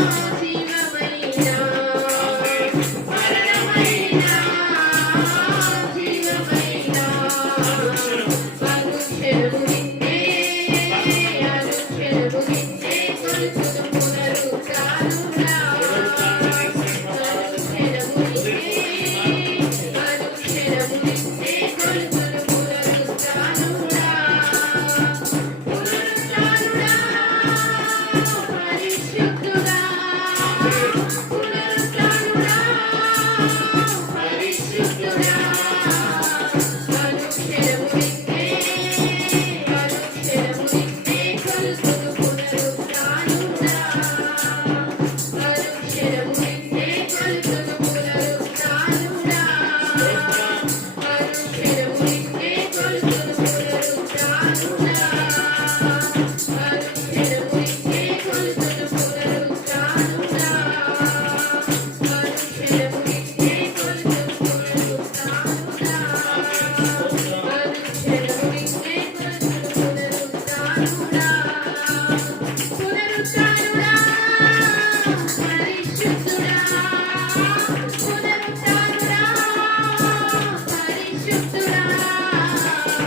Yeah.